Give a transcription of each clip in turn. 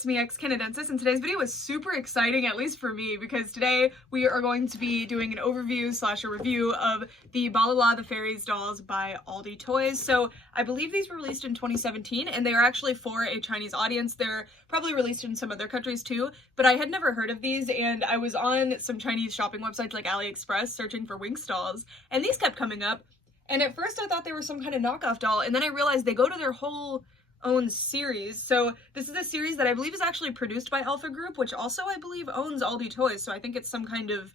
it's me, ex-Canadensis, and today's video is super exciting, at least for me, because today we are going to be doing an overview / a review of the Balala the Fairies dolls by Auldey toys. So I believe these were released in 2017, and they are actually for a Chinese audience. They're probably released in some other countries too, but I had never heard of these, and I was on some Chinese shopping websites like AliExpress searching for Winx dolls, and these kept coming up, and at first I thought they were some kind of knockoff doll, and then I realized they go to their whole own series. So this is a series that I believe is actually produced by Alpha Group, which also I believe owns Auldey toys, so I think it's some kind of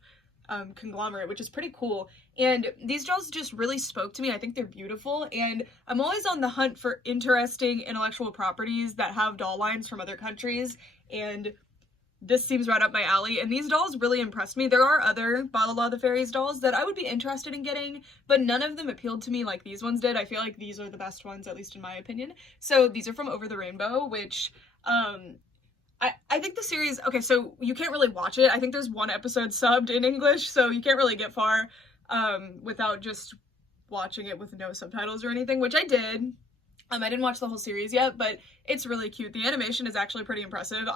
conglomerate, which is pretty cool. And these dolls just really spoke to me. I think they're beautiful, and I'm always on the hunt for interesting intellectual properties that have doll lines from other countries, and this seems right up my alley, and these dolls really impressed me. There are other Balala the Fairies dolls that I would be interested in getting, but none of them appealed to me like these ones did. I feel like these are the best ones, at least in my opinion. So these are from Over the Rainbow, which I think the series, okay, so you can't really watch it. I think there's one episode subbed in English, so you can't really get far without just watching it with no subtitles or anything, which I did. I didn't watch the whole series yet, but it's really cute. The animation is actually pretty impressive.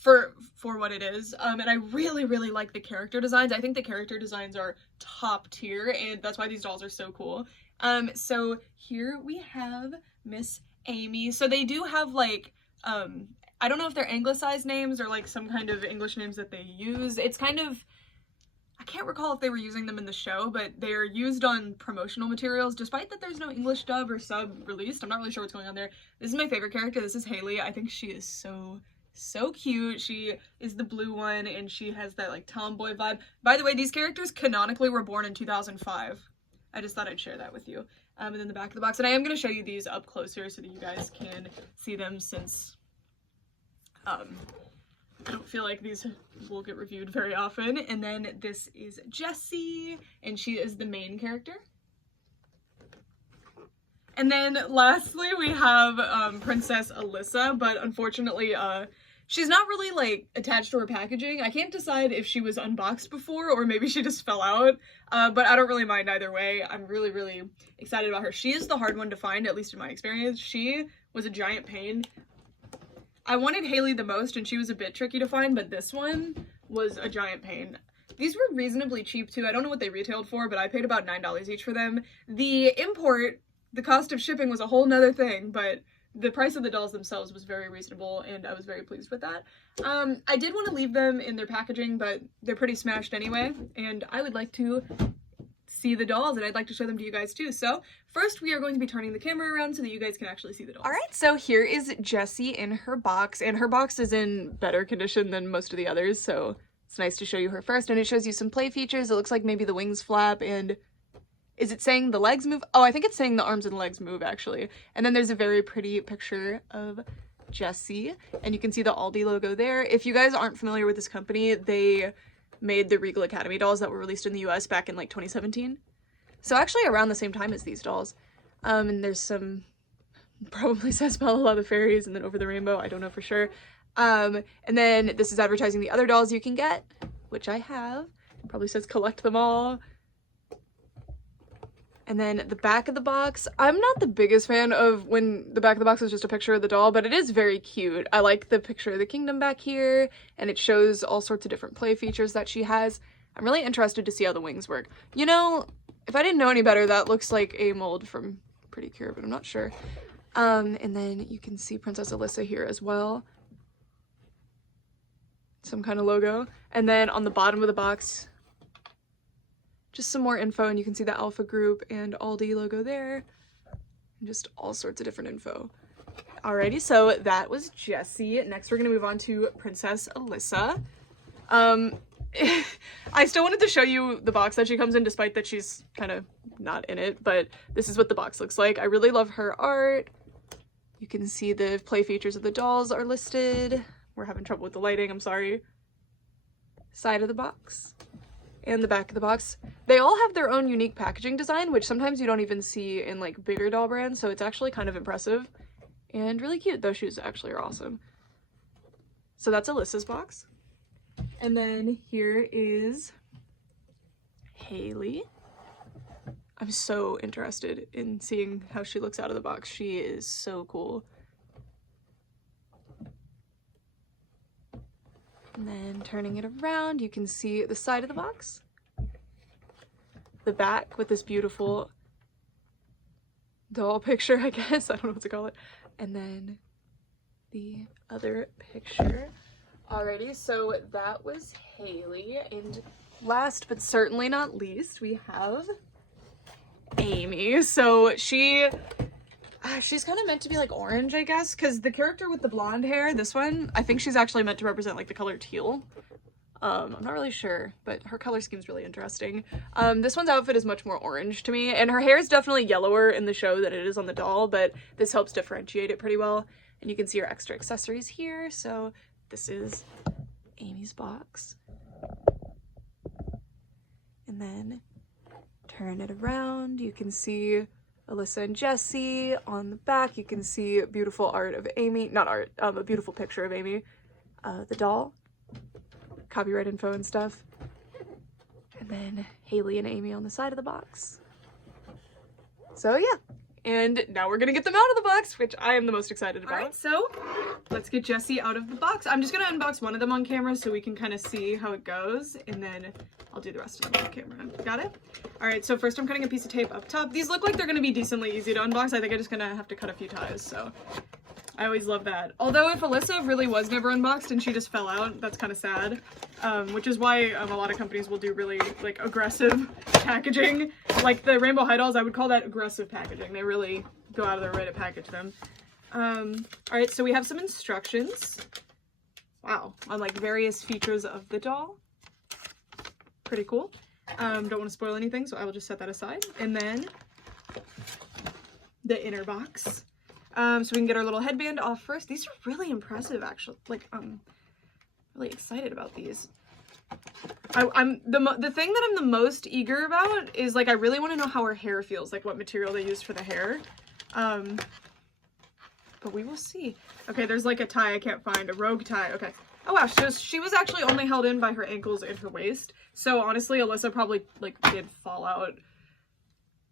For what it is, and I really like the character designs. I think the character designs are top tier, and that's why these dolls are so cool. So here we have Miss Amy. So they do have like, I don't know if they're anglicized names or like some kind of English names that they use. It's kind of, I can't recall if they were using them in the show, but they're used on promotional materials, despite that there's no English dub or sub released. I'm not really sure what's going on there. This is my favorite character. This is Hailey. I think she is so cute. She is the blue one, and she has that like tomboy vibe. By the way, these characters canonically were born in 2005. I just thought I'd share that with you. And then the back of the box, and I am going to show you these up closer so that you guys can see them, since I don't feel like these will get reviewed very often. And then this is Jessie, and she is the main character. And then lastly we have Princess Alyssa, but unfortunately she's not really like attached to her packaging. I can't decide if she was unboxed before or maybe she just fell out, but I don't really mind either way. I'm really excited about her. She is the hard one to find, at least in my experience. She was a giant pain. I wanted Hailey the most, and she was a bit tricky to find, but this one was a giant pain. These were reasonably cheap too. I don't know what they retailed for, but I paid about $9 each for them. The import, the cost of shipping was a whole nother thing, but the price of the dolls themselves was very reasonable, and I was very pleased with that. I did want to leave them in their packaging, but they're pretty smashed anyway, and I would like to see the dolls, and I'd like to show them to you guys too. So first we are going to be turning the camera around so that you guys can actually see the dolls. Alright, so here is Jessie in her box, and her box is in better condition than most of the others, so it's nice to show you her first, and it shows you some play features. It looks like maybe the wings flap, and is it saying the legs move? Oh, I think it's saying the arms and legs move, actually. And then there's a very pretty picture of Jessie, and you can see the Auldey logo there. If you guys aren't familiar with this company, they made the Regal Academy dolls that were released in the US back in like 2017. So actually around the same time as these dolls. And there's some, probably says Balala the Fairies and then Over the Rainbow, I don't know for sure. And then this is advertising the other dolls you can get, which I have. It probably says collect them all. And then the back of the box, I'm not the biggest fan of when the back of the box is just a picture of the doll, but it is very cute. I like the picture of the kingdom back here, and it shows all sorts of different play features that she has. I'm really interested to see how the wings work. You know, if I didn't know any better, that looks like a mold from Pretty Cure, but I'm not sure. And then you can see Princess Alyssa here as well. Some kind of logo. And then on the bottom of the box, just some more info, and you can see the Alpha Group and Auldey logo there, and just all sorts of different info. Alrighty, so that was Jessie. Next we're gonna move on to Princess Alyssa. I still wanted to show you the box that she comes in, despite that she's kind of not in it, but this is what the box looks like. I really love her art. You can see the play features of the dolls are listed. We're having trouble with the lighting, I'm sorry. Side of the box. And the back of the box. They all have their own unique packaging design, which sometimes you don't even see in like bigger doll brands, so it's actually kind of impressive and really cute. Those shoes actually are awesome. So that's Alyssa's box. And then here is Hailey. I'm so interested in seeing how she looks out of the box. She is so cool. And then turning it around, you can see the side of the box, the back with this beautiful doll picture, I guess. I don't know what to call it. And then the other picture. Alrighty, so that was Hailey. And last but certainly not least, we have Amy. So she's kind of meant to be like orange, I guess, because the character with the blonde hair, this one, I think she's actually meant to represent like the color teal. I'm not really sure, but her color scheme's really interesting. This one's outfit is much more orange to me, and her hair is definitely yellower in the show than it is on the doll, but this helps differentiate it pretty well. And you can see her extra accessories here. So this is Amy's box. And then turn it around, you can see Alyssa and Jessie. On the back, you can see beautiful art of Amy, not art, a beautiful picture of Amy, the doll, copyright info and stuff. And then Hailey and Amy on the side of the box. So yeah, and now we're gonna get them out of the box, which I am the most excited about. All right, so let's get Jessie out of the box. I'm just gonna unbox one of them on camera so we can kind of see how it goes, and then I'll do the rest of them on camera. Got it? All right, so first I'm cutting a piece of tape up top. These look like they're gonna be decently easy to unbox. I think I'm just gonna have to cut a few ties, so I always love that. Although if Alyssa really was never unboxed and she just fell out, that's kind of sad. Which is why a lot of companies will do really like aggressive packaging. Like the Rainbow High Dolls, I would call that aggressive packaging. They really go out of their way to package them. All right, so we have some instructions. Wow, on like various features of the doll. Pretty cool. Don't want to spoil anything, so I will just set that aside. And then the inner box. So we can get our little headband off first. These are really impressive, actually. Like, I'm really excited about these. The thing that I'm the most eager about is, like, I really want to know how her hair feels, like what material they used for the hair. But we will see. Okay, there's like a tie I can't find, a rogue tie. Okay. Oh wow, so she was actually only held in by her ankles and her waist. So honestly, Alyssa probably like did fall out.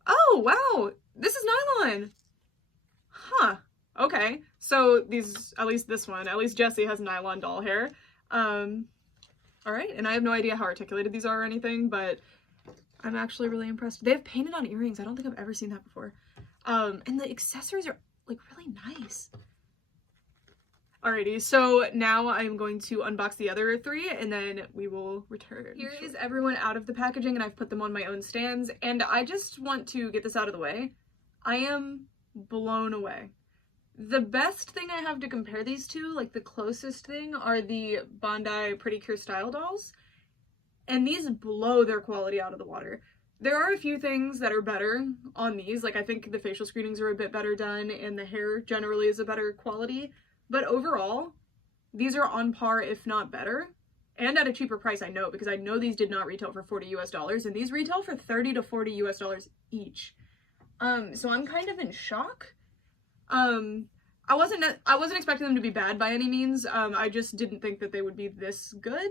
Oh wow, this is nylon. Huh. Okay. So these, at least this one, at least Jessie has nylon doll hair. All right, and I have no idea how articulated these are or anything, but I'm actually really impressed. They have painted on earrings. I don't think I've ever seen that before. And the accessories are like really nice. Alrighty, so now I'm going to unbox the other three and then we will return. Here is everyone out of the packaging and I've put them on my own stands, and I just want to get this out of the way. I am blown away. The best thing I have to compare these to, like the closest thing, are the Bondi Pretty Cure Style dolls, and these blow their quality out of the water. There are a few things that are better on these, like I think the facial screenings are a bit better done and the hair generally is a better quality. But overall, these are on par, if not better, and at a cheaper price, I know, because I know these did not retail for $40 US, and these retail for $30 to $40 US each. So I'm kind of in shock. I wasn't expecting them to be bad by any means. I just didn't think that they would be this good,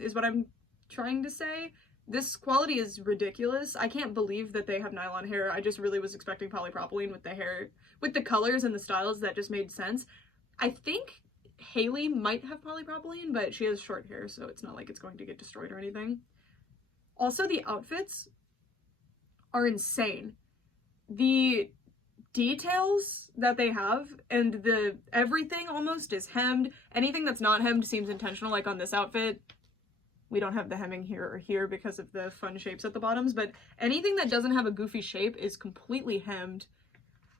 is what I'm trying to say. This quality is ridiculous. I can't believe that they have nylon hair. I just really was expecting polypropylene with the hair, with the colors and the styles that just made sense. I think Hailey might have polypropylene, but she has short hair, so it's not like it's going to get destroyed or anything. Also, the outfits are insane. The details that they have and everything almost is hemmed. Anything that's not hemmed seems intentional, like on this outfit. We don't have the hemming here or here because of the fun shapes at the bottoms, but anything that doesn't have a goofy shape is completely hemmed.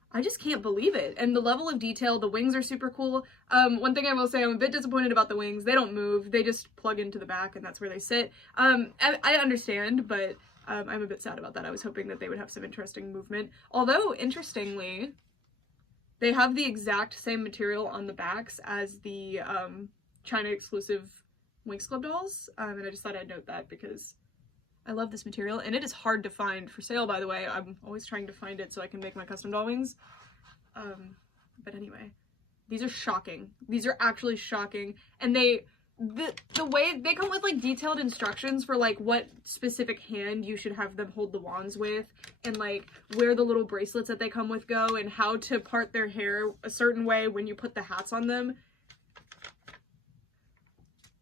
I just can't believe it. And the level of detail, the wings are super cool. One thing I will say, I'm a bit disappointed about the wings. They don't move. They just plug into the back and that's where they sit. I understand, but I'm a bit sad about that. I was hoping that they would have some interesting movement. Although, interestingly, they have the exact same material on the backs as the China exclusive Winx Club dolls. And I just thought I'd note that because I love this material, and it is hard to find for sale, by the way. I'm always trying to find it so I can make my custom doll wings. But anyway, these are shocking. These are actually shocking. And the way they come with like detailed instructions for like what specific hand you should have them hold the wands with, and like where the little bracelets that they come with go, and how to part their hair a certain way when you put the hats on them.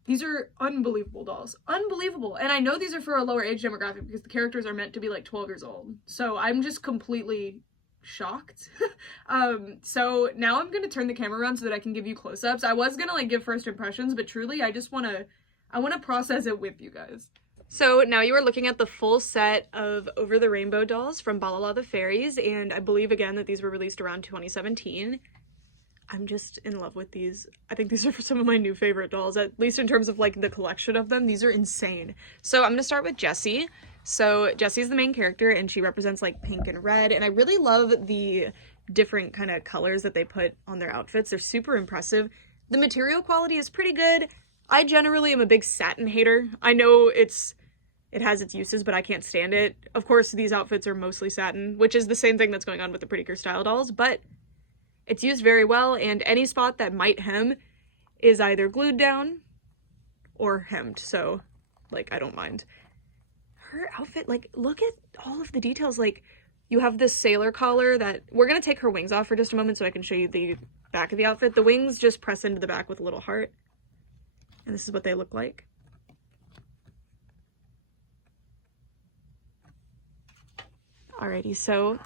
These are unbelievable dolls. Unbelievable. And I know these are for a lower age demographic because the characters are meant to be like 12 years old. So I'm just completely shocked. So now I'm gonna turn the camera around so that I can give you close-ups. I was gonna like give first impressions, but truly I wanna process it with you guys. So now you are looking at the full set of Over the Rainbow dolls from Balala the Fairies, and I believe again that these were released around 2017. I'm just in love with these. I think these are some of my new favorite dolls, at least in terms of like the collection of them. These are insane. So I'm gonna start with Jessie. So Jessie's the main character and she represents like pink and red, and I really love the different kind of colors that they put on their outfits. They're super impressive. The material quality is pretty good. I generally am a big satin hater. I know it has its uses, but I can't stand it. Of course, these outfits are mostly satin, which is the same thing that's going on with the Pretty Cure style dolls, but it's used very well, and any spot that might hem is either glued down or hemmed, so, like, I don't mind. Her outfit, like, look at all of the details. Like, you have this sailor collar that... We're gonna take her wings off for just a moment so I can show you the back of the outfit. The wings just press into the back with a little heart, and this is what they look like. Alrighty, so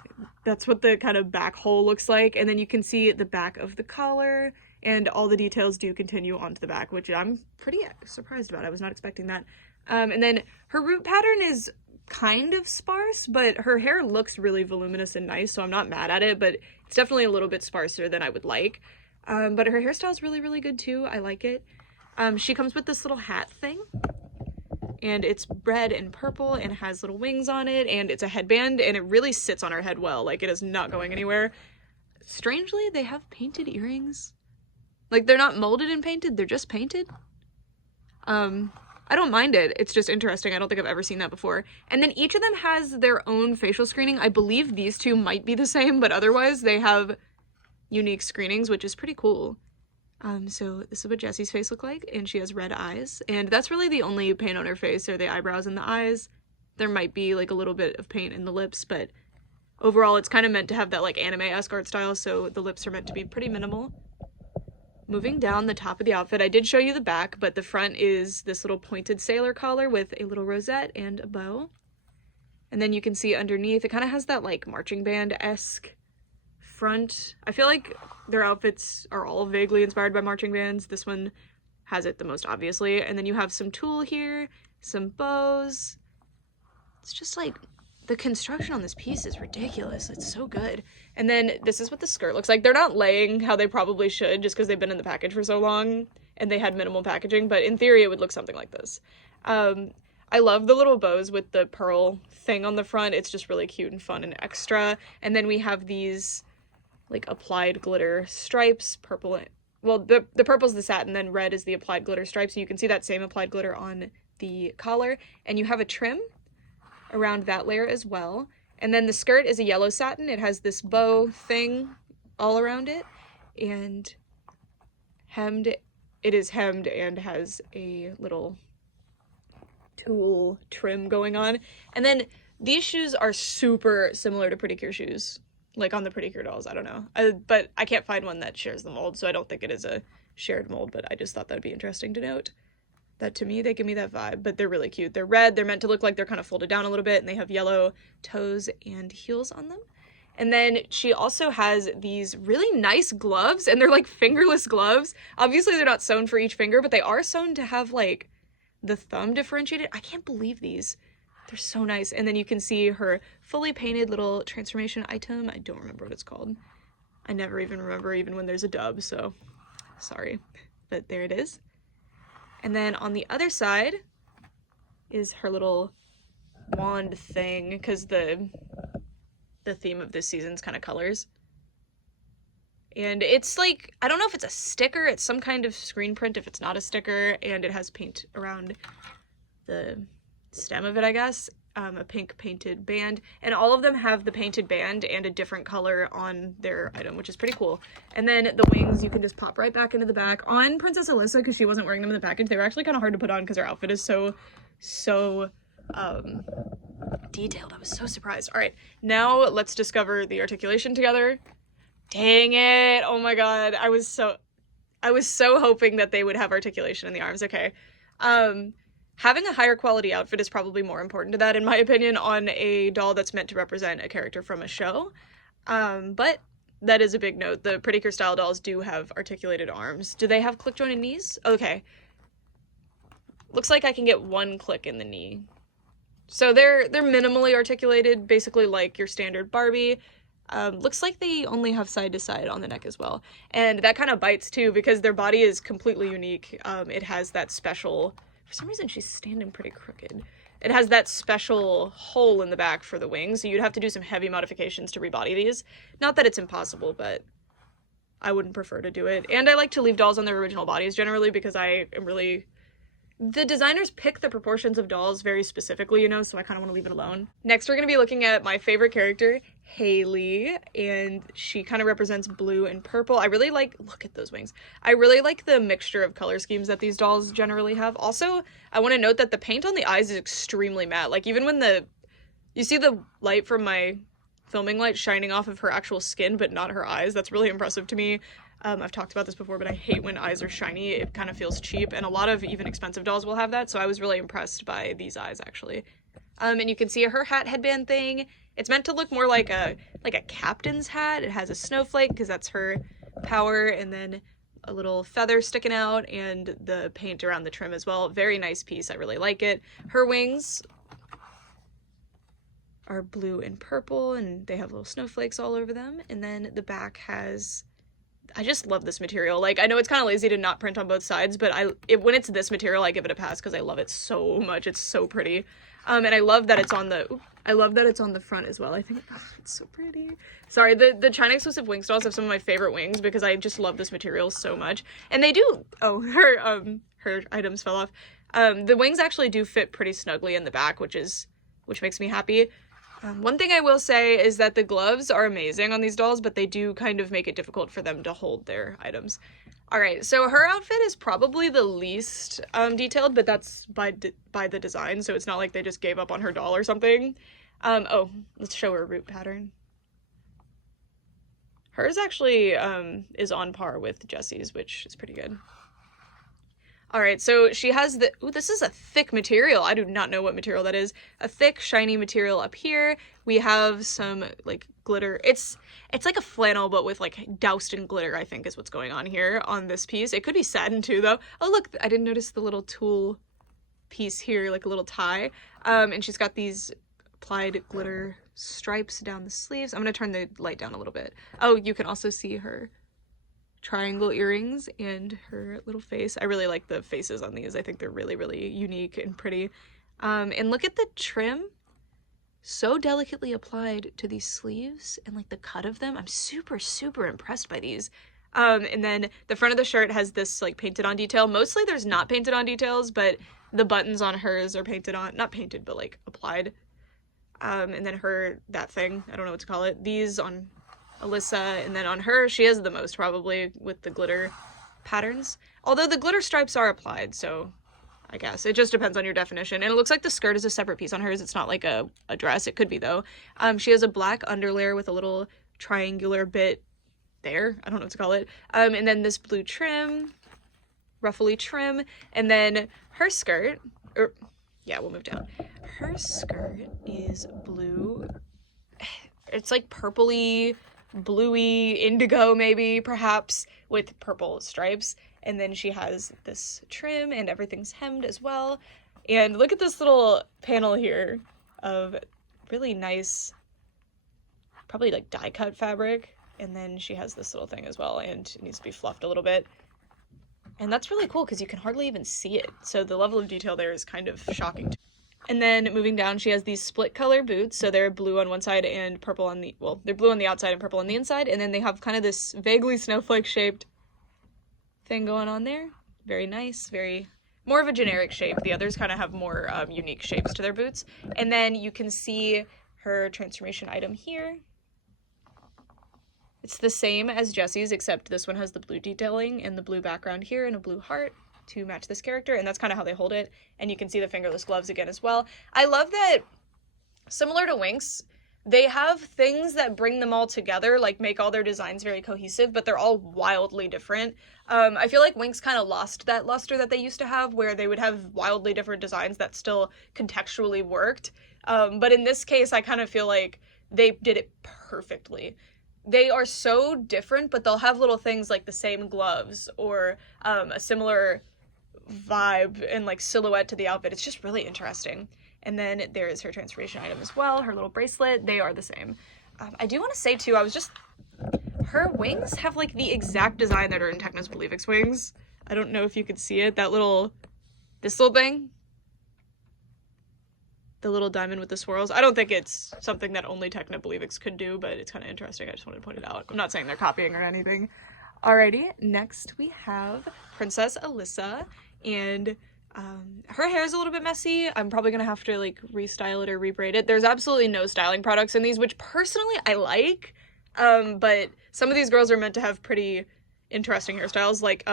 that's what the kind of back hole looks like, and then you can see the back of the collar, and all the details do continue onto the back, which I'm pretty surprised about. I was not expecting that. And then her root pattern is kind of sparse, but her hair looks really voluminous and nice, so I'm not mad at it, but it's definitely a little bit sparser than I would like. But her hairstyle is really, really good too. I like it. She comes with this little hat thing, and it's red and purple and has little wings on it, and it's a headband, and it really sits on her head well. Like, it is not going anywhere. Strangely, they have painted earrings. Like, they're not molded and painted, they're just painted. I don't mind it. It's just interesting. I don't think I've ever seen that before. And then each of them has their own facial screening. I believe these two might be the same, but otherwise they have unique screenings, which is pretty cool. So this is what Jessie's face looked like, and she has red eyes, and that's really the only paint on her face, are the eyebrows and the eyes. There might be like a little bit of paint in the lips, but overall it's kind of meant to have that like anime-esque art style, so the lips are meant to be pretty minimal. Moving down the top of the outfit, I did show you the back, but the front is this little pointed sailor collar with a little rosette and a bow. And then you can see underneath, it kind of has that like marching band-esque front. I feel like their outfits are all vaguely inspired by marching bands. This one has it the most obviously. And then you have some tulle here, some bows. It's just like, the construction on this piece is ridiculous. It's so good. And then this is what the skirt looks like. They're not laying how they probably should just because they've been in the package for so long and they had minimal packaging, but in theory it would look something like this. I love the little bows with the pearl thing on the front. It's just really cute and fun and extra. And then we have these like applied glitter stripes, purple, well, the purple's the satin, then red is the applied glitter stripes, and you can see that same applied glitter on the collar, and you have a trim around that layer as well. And then the skirt is a yellow satin. It has this bow thing all around it, and hemmed, it is hemmed and has a little tulle trim going on. And then these shoes are super similar to Pretty Cure shoes. Like on the Pretty Cure dolls, I don't know. But I can't find one that shares the mold, so I don't think it is a shared mold, but I just thought that'd be interesting to note. That to me, they give me that vibe, but they're really cute. They're red, they're meant to look like they're kind of folded down a little bit, and they have yellow toes and heels on them. And then she also has these really nice gloves, and they're like fingerless gloves. Obviously, they're not sewn for each finger, but they are sewn to have like the thumb differentiated. I can't believe these. They're so nice. And then you can see her fully painted little transformation item. I don't remember what it's called. I never even remember even when there's a dub, so sorry. But there it is. And then on the other side is her little wand thing, because the theme of this season's kind of colors. And it's like, I don't know if it's a sticker, it's some kind of screen print if it's not a sticker, and it has paint around the stem of it, I guess. A pink painted band, and all of them have the painted band and a different color on their item, which is pretty cool. And then the wings you can just pop right back into the back. On Princess Alyssa, because she wasn't wearing them in the package, they were actually kind of hard to put on because her outfit is so detailed. I was so surprised. All right, now let's discover the articulation together. Dang it, oh my god, I was so hoping that they would have articulation in the arms. Okay. Having a higher quality outfit is probably more important to that, in my opinion, on a doll that's meant to represent a character from a show. But that is a big note. The Pretty Cure style dolls do have articulated arms. Do they have click jointed knees? Okay. Looks like I can get one click in the knee. So they're minimally articulated, basically like your standard Barbie. Looks like they only have side to side on the neck as well. And that kind of bites too, because their body is completely unique. It has that special, for some reason she's standing pretty crooked. It has that special hole in the back for the wings, so you'd have to do some heavy modifications to rebody these. Not that it's impossible, but I wouldn't prefer to do it. And I like to leave dolls on their original bodies generally, because I am really... The designers pick the proportions of dolls very specifically, you know, so I kind of want to leave it alone. Next, we're going to be looking at my favorite character, Hailey, and she kind of represents blue and purple. I really like, look at those wings. I really like the mixture of color schemes that these dolls generally have. Also, I want to note that the paint on the eyes is extremely matte. Like, even when you see the light from my filming light shining off of her actual skin, but not her eyes. That's really impressive to me. I've talked about this before, but I hate when eyes are shiny. It kind of feels cheap, and a lot of even expensive dolls will have that, so I was really impressed by these eyes, actually. And you can see her hat headband thing. It's meant to look more like a captain's hat. It has a snowflake, because that's her power, and then a little feather sticking out, and the paint around the trim as well. Very nice piece. I really like it. Her wings are blue and purple, and they have little snowflakes all over them, and then the back has... I just love this material. Like, I know it's kind of lazy to not print on both sides, but when it's this material, I give it a pass because I love it so much. It's so pretty. And I love that it's on the front as well. I think, it's so pretty. Sorry, the China exclusive wing dolls have some of my favorite wings because I just love this material so much. And they do, her items fell off. The wings actually do fit pretty snugly in the back, which makes me happy. One thing I will say is that the gloves are amazing on these dolls, but they do kind of make it difficult for them to hold their items. Alright, so her outfit is probably the least detailed, but that's by the design, so it's not like they just gave up on her doll or something. Let's show her root pattern. Hers actually is on par with Jessie's, which is pretty good. Alright, so she has this is a thick material. I do not know what material that is. A thick, shiny material up here. We have some, like, glitter. It's like a flannel, but with, like, doused in glitter, I think is what's going on here on this piece. It could be satin, too, though. Oh, look, I didn't notice the little tulle piece here, like a little tie. And she's got these applied glitter stripes down the sleeves. I'm gonna turn the light down a little bit. Oh, you can also see her triangle earrings and her little face. I really like the faces on these. I think they're really, really unique and pretty. And look at the trim. So delicately applied to these sleeves and like the cut of them. I'm super, super impressed by these. And then the front of the shirt has this like painted on detail. Mostly there's not painted on details, but the buttons on hers are painted on, not painted, but like applied. And then that thing, I don't know what to call it. These on Alyssa, and then on her, she has the most probably with the glitter patterns. Although the glitter stripes are applied, so I guess it just depends on your definition. And it looks like the skirt is a separate piece on hers. It's not like a dress. It could be though. She has a black underlayer with a little triangular bit there. I don't know what to call it. And then this blue trim, ruffly trim, and then her skirt, we'll move down. Her skirt is blue. It's like purpley, bluey, indigo maybe, perhaps, with purple stripes. And then she has this trim and everything's hemmed as well. And look at this little panel here of really nice, probably like die cut fabric. And then she has this little thing as well, and it needs to be fluffed a little bit. And that's really cool because you can hardly even see it. So the level of detail there is kind of shocking. And then moving down, she has these split color boots. So they're blue on one side and purple on they're blue on the outside and purple on the inside. And then they have kind of this vaguely snowflake shaped thing going on there. Very nice, more of a generic shape. The others kind of have more unique shapes to their boots. And then you can see her transformation item here. It's the same as Jessie's, except this one has the blue detailing and the blue background here and a blue heart to match this character, and that's kind of how they hold it. And you can see the fingerless gloves again as well. I love that, similar to Winx, they have things that bring them all together, like make all their designs very cohesive, but they're all wildly different. I feel like Winx kind of lost that luster that they used to have, where they would have wildly different designs that still contextually worked. But in this case, I kind of feel like they did it perfectly. They are so different, but they'll have little things like the same gloves or a similar vibe and like silhouette to the outfit. It's just really interesting. And then there is her transformation item as well, her little bracelet. They are the same. I do want to say too, her wings have like the exact design that are in Techno's Believe X wings. I don't know if you could see it. This little thing. The little diamond with the swirls. I don't think it's something that only Techno Believe X could do, but it's kind of interesting. I just wanted to point it out. I'm not saying they're copying or anything. Alrighty, next we have Princess Alyssa, and her hair is a little bit messy. I'm probably gonna have to like restyle it or rebraid it. There's absolutely no styling products in these, which personally I like, but some of these girls are meant to have pretty interesting hairstyles. Like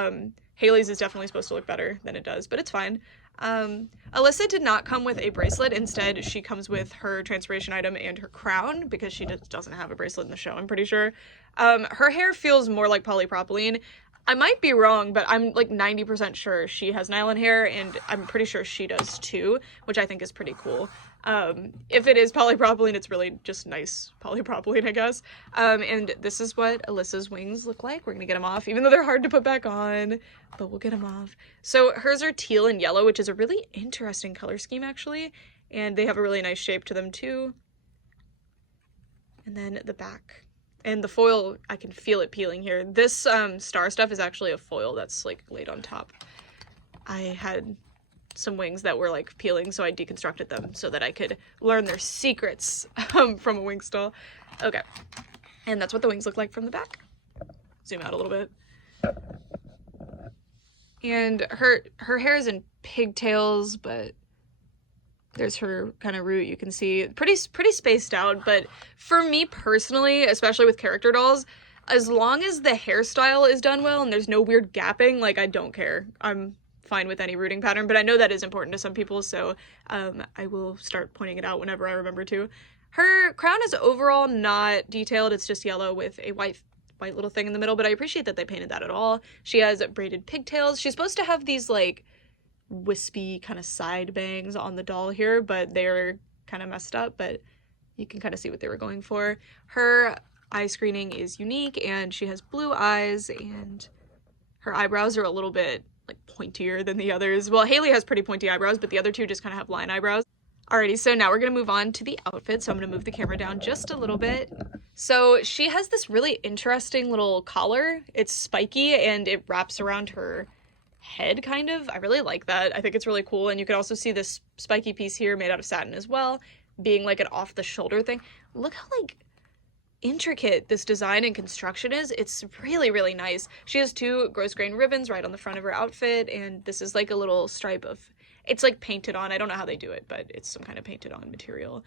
Hailey's is definitely supposed to look better than it does, but it's fine. Alyssa did not come with a bracelet. Instead, she comes with her transformation item and her crown, because she just doesn't have a bracelet in the show, I'm pretty sure. Her hair feels more like polypropylene. I might be wrong, but I'm like 90% sure she has nylon hair, and I'm pretty sure she does too, which I think is pretty cool. If it is polypropylene, it's really just nice polypropylene, I guess. And this is what Alyssa's wings look like. We're gonna get them off, even though they're hard to put back on, but we'll get them off. So hers are teal and yellow, which is a really interesting color scheme, actually. And they have a really nice shape to them too. And then the back. And the foil, I can feel it peeling here. This star stuff is actually a foil that's like laid on top. I had some wings that were like peeling, so I deconstructed them so that I could learn their secrets from a wing stall. Okay, and that's what the wings look like from the back. Zoom out a little bit. And her hair is in pigtails, but there's her kind of root, you can see. Pretty spaced out, but for me personally, especially with character dolls, as long as the hairstyle is done well and there's no weird gapping, like, I don't care. I'm fine with any rooting pattern, but I know that is important to some people, so I will start pointing it out whenever I remember to. Her crown is overall not detailed. It's just yellow with a white little thing in the middle, but I appreciate that they painted that at all. She has braided pigtails. She's supposed to have these, like, wispy kind of side bangs on the doll here, but they're kind of messed up, but you can kind of see what they were going for. Her eye screening is unique, and she has blue eyes, and her eyebrows are a little bit like pointier than the others. Well, Hailey has pretty pointy eyebrows, but the other two just kind of have line eyebrows. Alrighty, so now we're gonna move on to the outfit, so I'm gonna move the camera down just a little bit. So she has this really interesting little collar. It's spiky, and it wraps around her head, kind of. I really like that. I think it's really cool, and you can also see this spiky piece here made out of satin as well, being like an off-the-shoulder thing. Look how, like, intricate this design and construction is. It's really, really nice. She has two gross grain ribbons right on the front of her outfit, and this is like a little stripe of, it's like painted on. I don't know how they do it, but it's some kind of painted on material.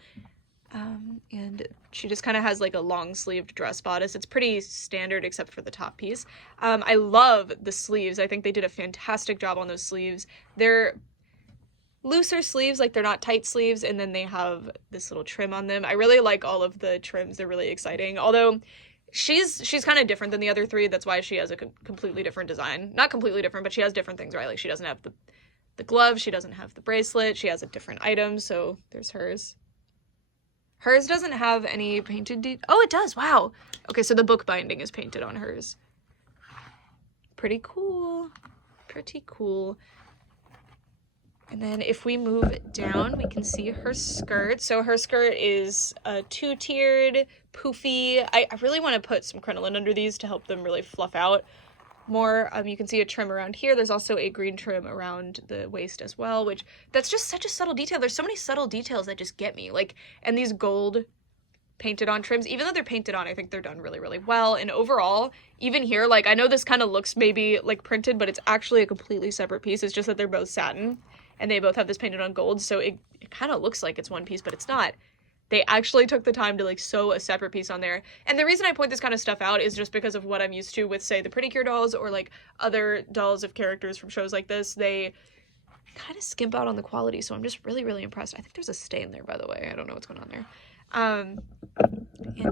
And she just kind of has like a long sleeved dress bodice. It's pretty standard except for the top piece. I love the sleeves. I think they did a fantastic job on those sleeves. They're looser sleeves, like they're not tight sleeves, and then they have this little trim on them. I really like all of the trims. They're really exciting. Although she's kind of different than the other three. That's why she has a completely different design. Not completely different, but she has different things, right? Like she doesn't have the glove, she doesn't have the bracelet, she has a different item, so there's hers. Hers doesn't have any painted oh, it does, wow. Okay, so the book binding is painted on hers. Pretty cool, pretty cool. And then if we move down, we can see her skirt. So her skirt is two-tiered, poofy. I really want to put some crinoline under these to help them really fluff out more. You can see a trim around here. There's also a green trim around the waist as well, which that's just such a subtle detail. There's so many subtle details that just get me. Like, and these gold painted on trims, even though they're painted on, I think they're done really, really well. And overall, even here, like, I know this kind of looks maybe like printed, but it's actually a completely separate piece. It's just that they're both satin and they both have this painted on gold, so it kind of looks like it's one piece, but it's not. They actually took the time to, like, sew a separate piece on there. And the reason I point this kind of stuff out is just because of what I'm used to with, say, the Pretty Cure dolls or, like, other dolls of characters from shows like this. They kind of skimp out on the quality, so I'm just really, really impressed. I think there's a stain there, by the way. I don't know what's going on there. And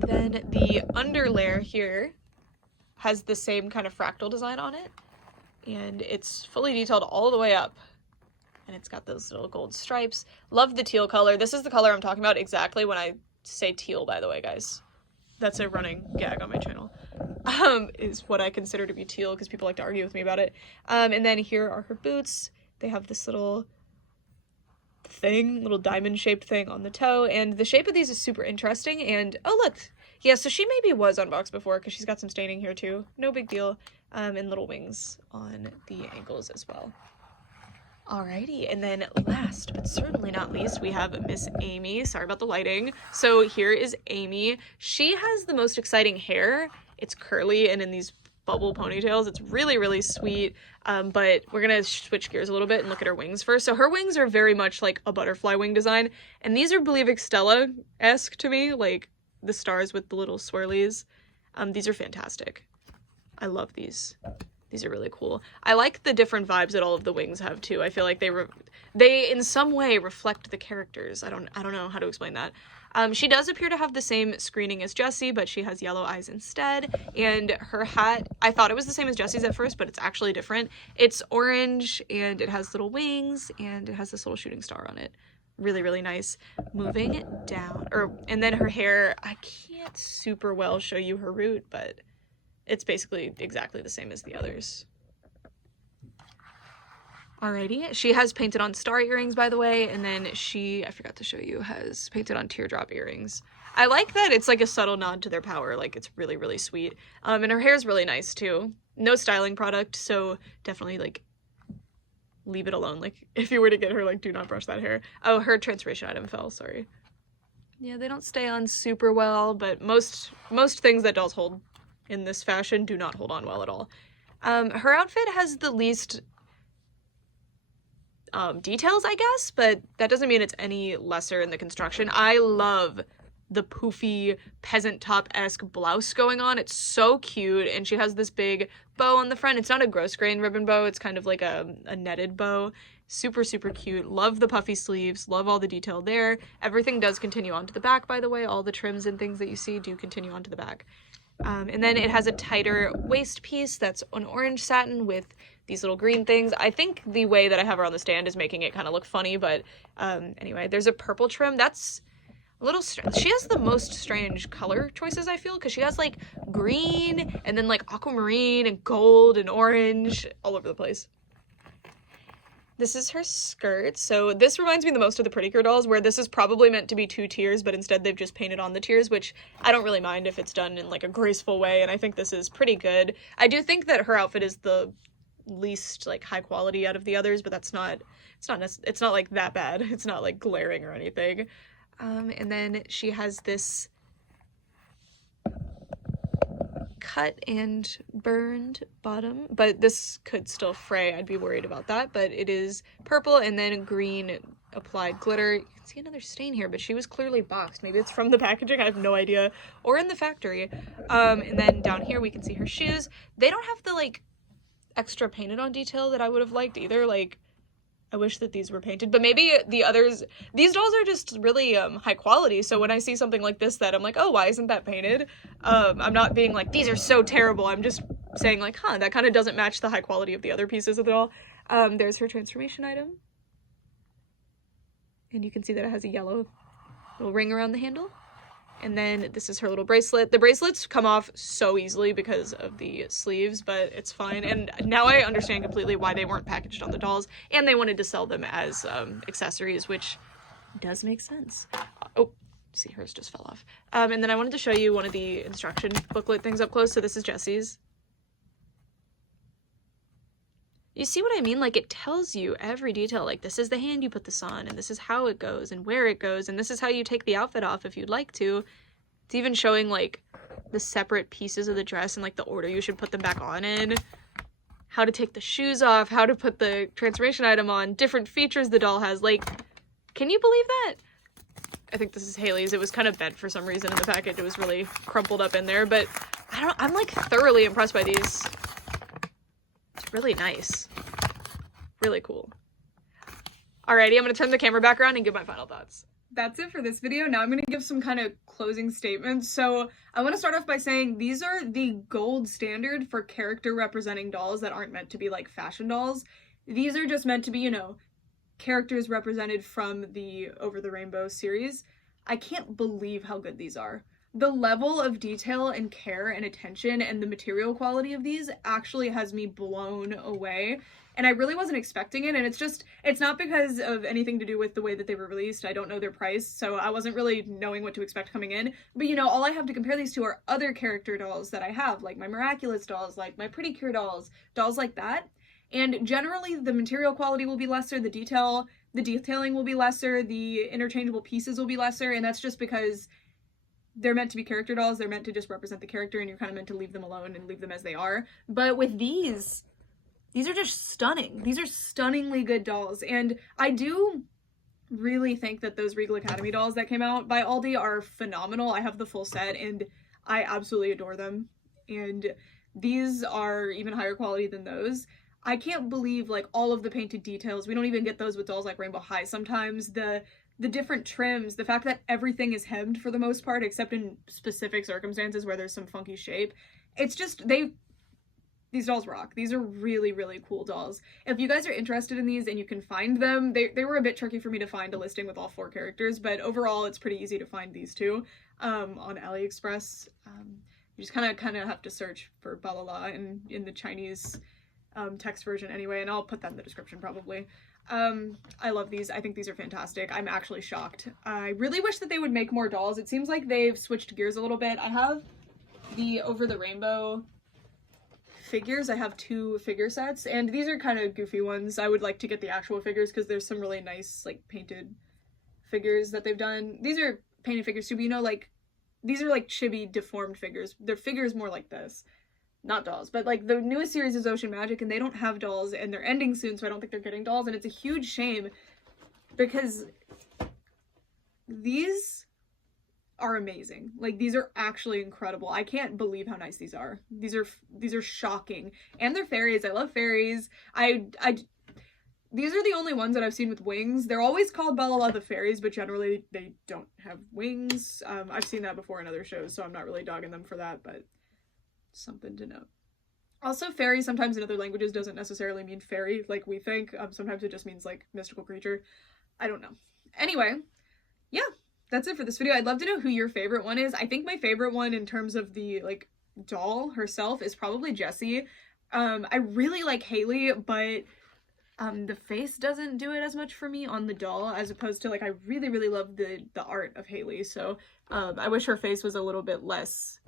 then the underlayer here has the same kind of fractal design on it, and it's fully detailed all the way up. And it's got those little gold stripes. Love the teal color. This is the color I'm talking about exactly when I say teal, by the way, guys. That's a running gag on my channel. Is what I consider to be teal, because people like to argue with me about it. And then here are her boots. They have this little thing, little diamond-shaped thing on the toe, and the shape of these is super interesting. And oh look, yeah, so she maybe was unboxed before, because she's got some staining here too. No big deal. And little wings on the ankles as well. Alrighty, and then last but certainly not least, we have Miss Amy. Sorry about the lighting. So here is Amy. She has the most exciting hair. It's curly and in these bubble ponytails. It's really, really sweet. But we're gonna switch gears a little bit and look at her wings first. So her wings are very much like a butterfly wing design, and these are Believe Stella-esque to me, like the stars with the little swirlies. These are fantastic. I love these. These are really cool. I like the different vibes that all of the wings have too. I feel like they in some way reflect the characters. I don't know how to explain that. She does appear to have the same screening as Jessie, but she has yellow eyes instead. And her hat, I thought it was the same as Jessie's at first, but it's actually different. It's orange, and it has little wings, and it has this little shooting star on it. Really, really nice. Moving it down, and then her hair, I can't super well show you her root, but it's basically exactly the same as the others. Alrighty, she has painted on star earrings, by the way, and then she, I forgot to show you, has painted on teardrop earrings. I like that it's like a subtle nod to their power, like it's really, really sweet. And her hair's really nice too. No styling product, so definitely like leave it alone. Like if you were to get her, like do not brush that hair. Oh, her transformation item fell, sorry. Yeah, they don't stay on super well, but most things that dolls hold in this fashion do not hold on well at all. Her outfit has the least details, I guess, but that doesn't mean it's any lesser in the construction. I love the poofy peasant top-esque blouse going on. It's so cute, and she has this big bow on the front. It's not a gross grain ribbon bow, it's kind of like a netted bow. Super, super cute. Love the puffy sleeves, love all the detail there. Everything does continue onto the back, by the way. All the trims and things that you see do continue onto the back. And then it has a tighter waist piece that's an orange satin with these little green things. I think the way that I have her on the stand is making it kind of look funny, but anyway, there's a purple trim. That's a little strange. She has the most strange color choices, I feel, because she has like green and then like aquamarine and gold and orange all over the place. This is her skirt. So this reminds me the most of the Pretty Cure dolls, where this is probably meant to be 2 tiers, but instead they've just painted on the tiers, which I don't really mind if it's done in like a graceful way, and I think this is pretty good. I do think that her outfit is the least like high quality out of the others, but it's not like that bad. It's not like glaring or anything. And then she has this cut and burned bottom, but this could still fray. I'd be worried about that, but it is purple and then green applied glitter. You can see another stain here, but she was clearly boxed. Maybe it's from the packaging, I have no idea, or in the factory. And then down here we can see her shoes. They don't have the like extra painted on detail that I would have liked either. Like I wish that these were painted, but maybe the others, these dolls are just really high quality, so when I see something like this that I'm like, oh, why isn't that painted? I'm not being like, these are so terrible. I'm just saying like, huh, that kind of doesn't match the high quality of the other pieces of the doll. There's her transformation item. And you can see that it has a yellow little ring around the handle. And then this is her little bracelet. The bracelets come off so easily because of the sleeves, but it's fine. And now I understand completely why they weren't packaged on the dolls, and they wanted to sell them as accessories, which does make sense. Oh, see, hers just fell off. And then I wanted to show you one of the instruction booklet things up close. So this is Jessie's. You see what I mean? Like, it tells you every detail. Like, this is the hand you put this on, and this is how it goes, and where it goes, and this is how you take the outfit off if you'd like to. It's even showing, like, the separate pieces of the dress and, like, the order you should put them back on in. How to take the shoes off, how to put the transformation item on, different features the doll has. Like, can you believe that? I think this is Hailey's. It was kind of bent for some reason in the package. It was really crumpled up in there, but I'm, like, thoroughly impressed by these. Really nice. Really cool. Alrighty, I'm gonna turn the camera back around and give my final thoughts. that's it for this video. Now I'm going to give some kind of closing statements. So I want to start off by saying these are the gold standard for character representing dolls that aren't meant to be like fashion dolls. These are just meant to be, you know, characters represented from the Over the Rainbow series. I can't believe how good these are. The level of detail and care and attention and the material quality of these actually has me blown away. And I really wasn't expecting it, and it's not because of anything to do with the way that they were released. I don't know their price, so I wasn't really knowing what to expect coming in. But you know, all I have to compare these to are other character dolls that I have, like my Miraculous dolls, like my Pretty Cure dolls, dolls like that. And generally the material quality will be lesser, the detailing will be lesser, the interchangeable pieces will be lesser, and that's just because they're meant to be character dolls. They're meant to just represent the character, and you're kind of meant to leave them alone and leave them as they are. But with these are just stunning. These are stunningly good dolls, and I do really think that those Regal Academy dolls that came out by Auldey are phenomenal. I have the full set, and I absolutely adore them, and these are even higher quality than those. I can't believe, like, all of the painted details. We don't even get those with dolls like Rainbow High sometimes. The different trims, the fact that everything is hemmed for the most part, except in specific circumstances where there's some funky shape. It's just, these dolls rock. These are really, really cool dolls. If you guys are interested in these and you can find them, they were a bit tricky for me to find a listing with all 4 characters, but overall it's pretty easy to find these two on AliExpress. You just kind of have to search for Balala in the Chinese text version anyway, and I'll put that in the description probably. I love these. I think these are fantastic. I'm actually shocked. I really wish that they would make more dolls. It seems like they've switched gears a little bit. I have the Over the Rainbow figures. I have 2 figure sets, and these are kind of goofy ones. I would like to get the actual figures because there's some really nice, like, painted figures that they've done. These are painted figures too, but you know, like, these are like chibi deformed figures. They're figures more like this. Not dolls, but like the newest series is Ocean Magic, and they don't have dolls, and they're ending soon, so I don't think they're getting dolls, and it's a huge shame because these are amazing. Like, these are actually incredible. I can't believe how nice these are. These are shocking, and they're fairies. I love fairies. These are the only ones that I've seen with wings. They're always called Balala the Fairies, but generally they don't have wings. I've seen that before in other shows, so I'm not really dogging them for that, but something to note. Also, fairy sometimes in other languages doesn't necessarily mean fairy like we think. Sometimes it just means like mystical creature. I don't know. Anyway, yeah, that's it for this video. I'd love to know who your favorite one is. I think my favorite one in terms of the like doll herself is probably Jessie. I really like Hailey, but the face doesn't do it as much for me on the doll, as opposed to, like, I really, really love the art of Hailey. So I wish her face was a little bit less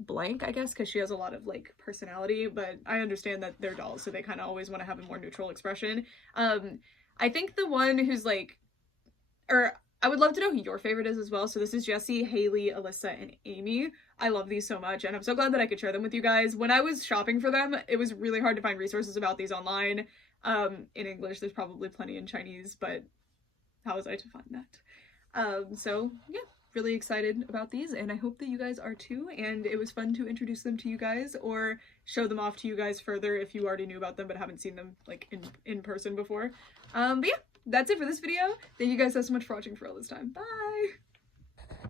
blank, I guess, because she has a lot of like personality, but I understand that they're dolls, so they kind of always want to have a more neutral expression. I think the one who's like, or I would love to know who your favorite is as well. So this is Jessie, Hailey, Alyssa, and Amy. I love these so much, and I'm so glad that I could share them with you guys. When I was shopping for them, it was really hard to find resources about these online. In English, there's probably plenty in Chinese, but how was I to find that? So yeah, really excited about these, and I hope that you guys are too, and it was fun to introduce them to you guys or show them off to you guys further if you already knew about them but haven't seen them like in person before. But yeah, that's it for this video. Thank you guys so much for watching for all this time. Bye!